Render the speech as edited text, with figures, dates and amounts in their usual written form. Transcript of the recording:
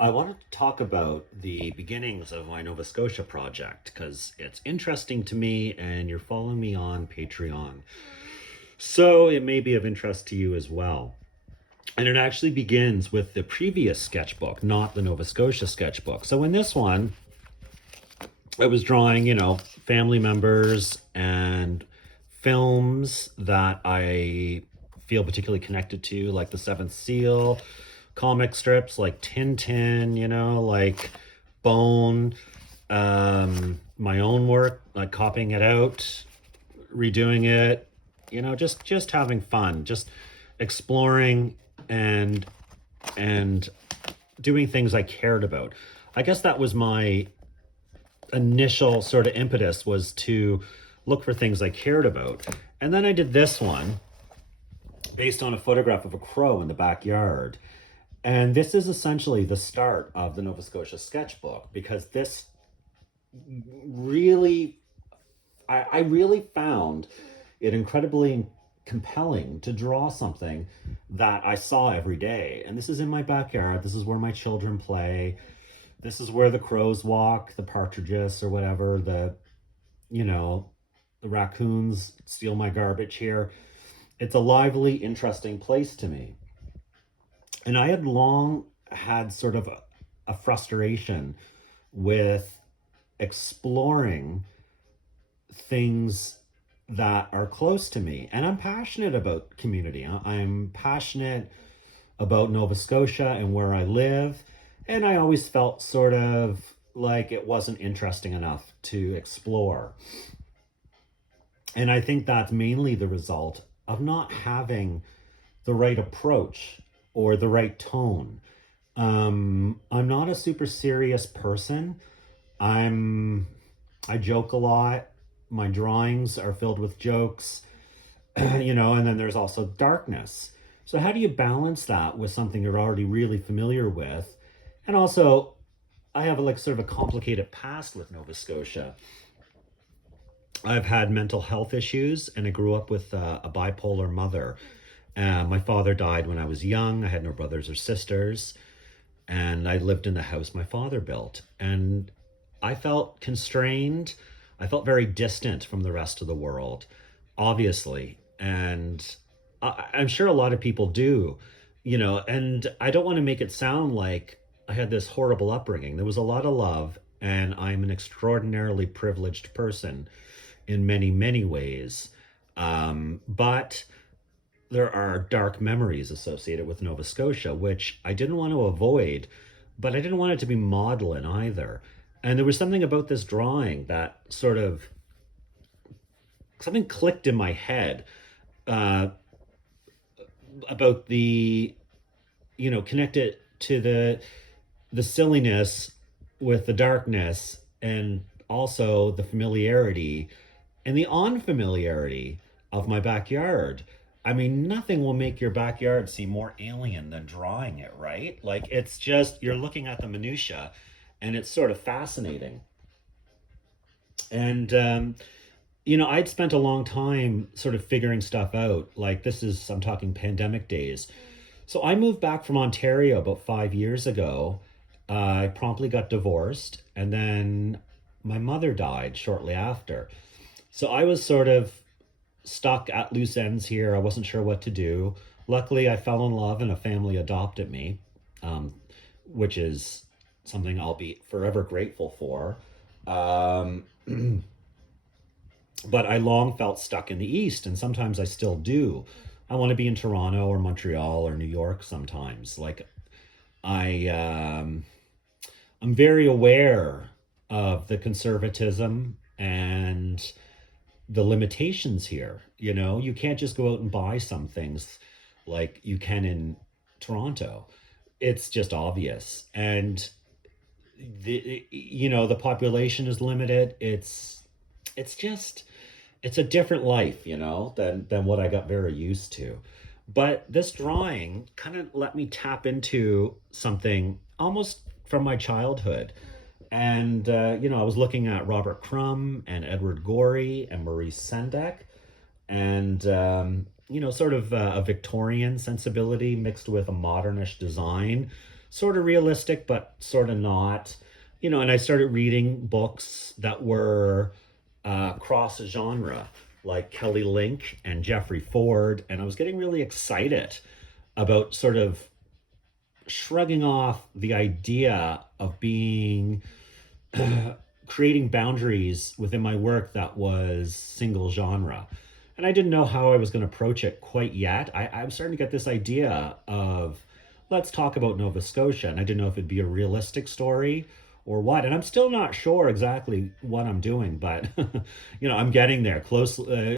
I wanted to talk about the beginnings of my Nova Scotia project because it's interesting to me and you're following me on Patreon. So it may be of interest to you as well. And it actually begins with the previous sketchbook, not the Nova Scotia sketchbook. So in this one, I was drawing, family members and films that I feel particularly connected to, like The Seventh Seal, comic strips like Tintin, like Bone, my own work, like copying it out, redoing it, just having fun, just exploring and and doing things I cared about. I guess that was my initial sort of impetus, was to look for things I cared about. And then I did this one based on a photograph of a crow in the backyard. And this is essentially the start of the Nova Scotia sketchbook, because this really, I really found it incredibly compelling to draw something that I saw every day. And this is in my backyard. This is where my children play. This is where the crows walk, the partridges or whatever, you know, the raccoons steal my garbage here. It's a lively, interesting place to me. And I had long had sort of a frustration with exploring things that are close to me. And I'm passionate about community. I'm passionate about Nova Scotia and where I live. And I always felt sort of like it wasn't interesting enough to explore. And I think that's mainly the result of not having the right approach or the right tone. I'm not a super serious person. I'm I joke a lot. My drawings are filled with jokes, and then there's also darkness. So how do you balance that with something you're already really familiar with? And also, I have like sort of a complicated past with Nova Scotia. I've had mental health issues, and I grew up with a bipolar mother. My father died when I was young. I had no brothers or sisters, and I lived in the house my father built. And I felt constrained. I felt very distant from the rest of the world, obviously. And I'm sure a lot of people do, and I don't want to make it sound like I had this horrible upbringing. There was a lot of love, and I'm an extraordinarily privileged person in many, many ways. But there are dark memories associated with Nova Scotia, which I didn't want to avoid, but I didn't want it to be maudlin either. And there was something about this drawing that sort of something clicked in my head, uh, about the, connect it to the silliness with the darkness, and also the familiarity and the unfamiliarity of my backyard. I mean, nothing will make your backyard seem more alien than drawing it, right? Like, it's just, you're looking at the minutia, and it's sort of fascinating. And I'd spent a long time sort of figuring stuff out. Like, I'm talking pandemic days. So I moved back from Ontario about 5 years ago. I promptly got divorced, and then my mother died shortly after. So I was sort of stuck at loose ends here. I wasn't sure what to do. Luckily, I fell in love and a family adopted me, um, which is something I'll be forever grateful for. Um, but I long felt stuck in the East, and sometimes I still do. I want to be in Toronto or Montreal or New York sometimes. Like, I, I'm very aware of the conservatism and the limitations here. You can't just go out and buy some things like you can in Toronto. It's just obvious. And the population is limited. It's a different life, than what I got very used to. But this drawing kind of let me tap into something almost from my childhood. And I was looking at Robert Crumb and Edward Gorey and Maurice Sendak, and sort of a Victorian sensibility mixed with a modernish design. sort of realistic, but sort of not. And I started reading books that were cross genre, like Kelly Link and Jeffrey Ford. And I was getting really excited about sort of shrugging off the idea of being creating boundaries within my work that was single genre. And I didn't know how I was going to approach it quite yet. I was starting to get this idea of let's talk about Nova Scotia. And I didn't know if it'd be a realistic story or what. And I'm still not sure exactly what I'm doing, but I'm getting there close.